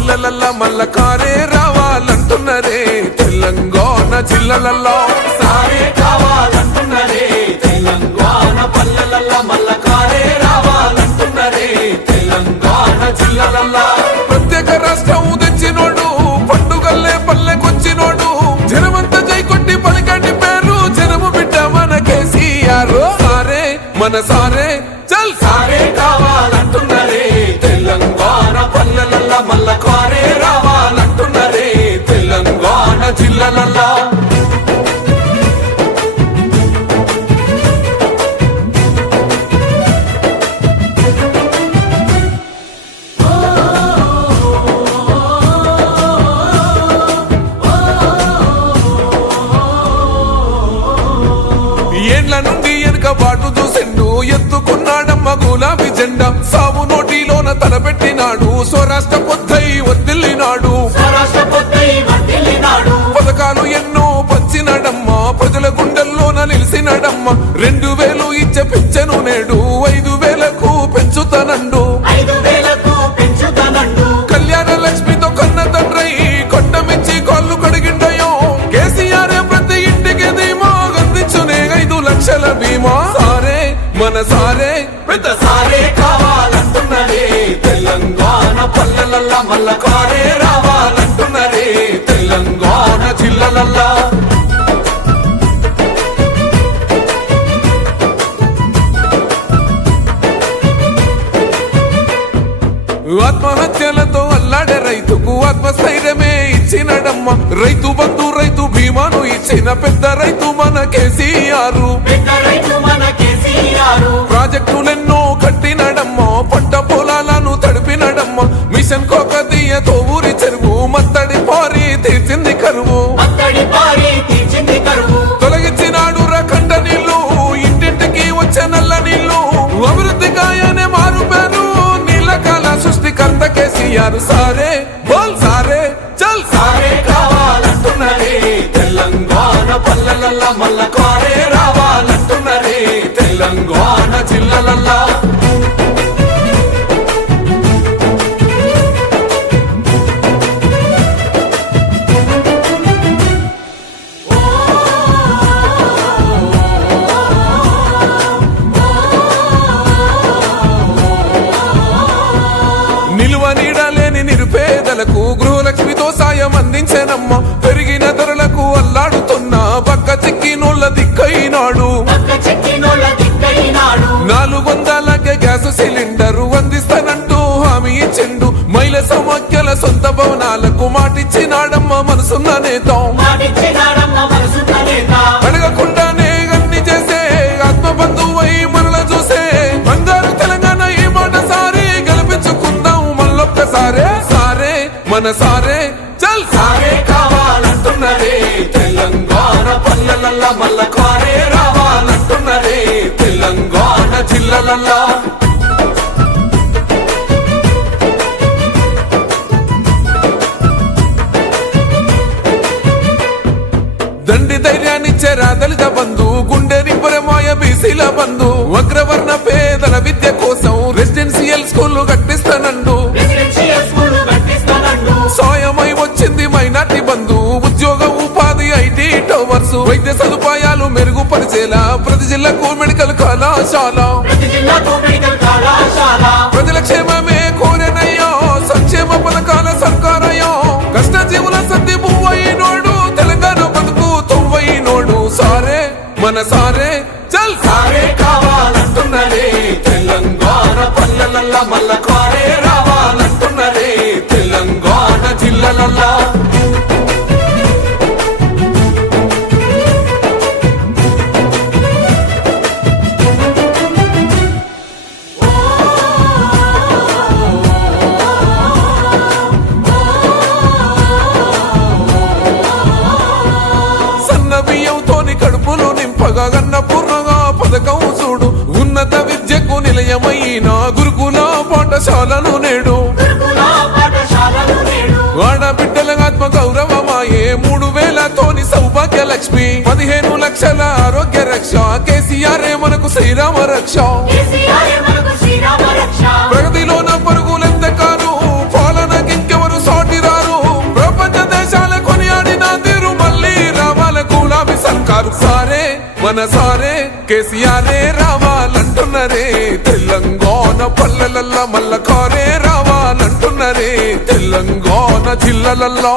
పల్లెలల్లా మల్ల కారే రావాలంటున్నరే తెలంగాణ జిల్లాలల్లో సారే కావాలంటున్నరే తెలంగాణ పల్లెలల్లా మల్ల కారే రావాలంటున్నరే తెలంగాణ జిల్లాలల్లా ప్రత్యేక రాష్ట్రం తెచ్చినోడు పండుగల్లే పల్లెకొచ్చినోడు జనమంతా జై కొట్టి పలికండి పేరు జనము బిడ్డ మన కేసీఆర్ సారే మన సారే చల్ సారే కావాలంటున్నరే తెలంగాణ పల్లెలల్లా మల్ల కారే రావాలంటున్నరే తెలంగాణ జిల్లాలల్లా ఏండ్ల నుండి వెనుక బాటు చూసిండు ఎత్తుకున్నాడమ్మ గులాబీ జెండా సాగు నోటిలోన తలపెట్టినాడు స్వరాష్ట్ర పొద్దై వర్దిల్లినాడు పథకాలు ఎన్నో పంచినాడమ్మ ప్రజల గుండెల్లోన నిలిసినాడమ్మ 2000 ఇచ్చే పెంచెను నేడు 5000కు పెంచుతానండు కళ్యాణ లక్ష్మితో కన్న తండ్రై కొండమిచ్చి కాళ్ళు కడిగిండయో కేసీఆర్ ప్రతి ఇంటికి ధీమా అందించునే 5 లక్షల బీమా సారే మన సారే పెద్ద సారే కావాలంటున్నరే తెలంగాణ పల్లెలల్లా మల్ల కారే రావాలంటున్నరే తెలంగాణ జిల్లాలల్లా ఆత్మహత్యలతో అల్లాడే రైతుకు ఆత్మస్థైర్యమే ఇచ్చినడమ్మ రైతు బంధు రైతు బీమాను ఇచ్చిన పెద్ద రైతు మన కేసీఆర్ ప్రాజెక్టులెన్నో కట్టినడమ్మ పంట పొలాలను తడిపినడమ్మ మిషన్ కోకదీయతో ఊరి చెరువు మత్తడి పారి తీర్చింది కరువు తొలగించినాడు రకండ నీళ్లు ఇంటింటికి వచ్చే నల్ల నీళ్లు అభివృద్ధి గాయనే మారు పేరు నీలకాల సృష్టికర్త కేసీఆర్ సారే బోల్ సారే చల్ సారే కావాలంటున్నరే తెలంగాణ పల్లెలల్లా మల్ల కారే రావాలంటున్నరే తెలంగాణ జిల్లాలల్లా నిలువ నీడలేని నిరుపేదలకు గృహలక్ష్మితో సాయం అందించనమ్మ పెరిగిన ధరలకు అల్లాడుతున్న పక్క చిక్కినోళ్ళ దిక్కైనాడు 400కే గ్యాస్ సిలిండరు అందిస్తానంటూ హామీ ఇచ్చిండు మహిళ సమాఖ్యల సొంత భవనాలకు మాటిచ్చినాడమ్మ మనసున్న నేత అడగకుండానే అన్ని చేసే ఆత్మబంధువై మనల చూసే బంగారు తెలంగాణ ఈ మాట సారి గెలిపించుకుందాం మళ్ళొక్కసారే సారే మన సారే చల్ సారే కావాలంటున్నరే తెలంగాణ పల్లెలల్లా మల్ల కారే రావాలంటున్నరే తెలంగాణ జిల్లాలల్లా దండి ధైర్యాన్నిచ్చే దళిత బంధు గుండె నింపరమాయ బీసీల బంధు అగ్రవర్ణ పేదల విద్య కోసం రెసిడెన్షియల్ స్కూళ్లు కట్టిస్తానండు సాయమై వచ్చింది మైనార్టీ బంధు ఉద్యోగ ఉపాధి ఐటీ టవర్స్ వైద్య సదుపాయాలు మెరుగుపరిచేలా ప్రతి జిల్లాకు మెడికల్ కళాశాల ప్రజల క్షేమమే కోరెనయ్యో సంక్షేమ పథకాల సర్కారయ్యో కష్టజీవుల సర్ది పువ్వైనోడు తెలంగాణ బతుకు తొవ్వైనోడు సారే మన సారే చల్ సారే కావాలంటున్నరే తెలంగాణ పల్లెలల్లా మల్ల కారే రావాలంటున్నరే తెలంగాణ జిల్లాలల్లా సన్న బియ్యంతోని కడుపులు నింపగా గన్నపూర్ణగా పథకం చూడు ఉన్నత విద్యకు నిలయమైన గురుకుల పాఠశాలను నేడు ఆడబిడ్డల ఆత్మ గౌరవమాయే 3000తోని సౌభాగ్య లక్ష్మి 15 లక్షల ఆరోగ్య రక్ష కేసీఆర్ మనకు శ్రీరామ రక్ష ప్రగతిలోన పరుగులెంత కాను పాలనకింకెవరు మన సారే కేసీఆరే రావాలంటున్నరే తెలంగాణ పల్లెలల్లా మల్ల కారే రావాలంటున్నరే తెలంగాణ జిల్లలల్లో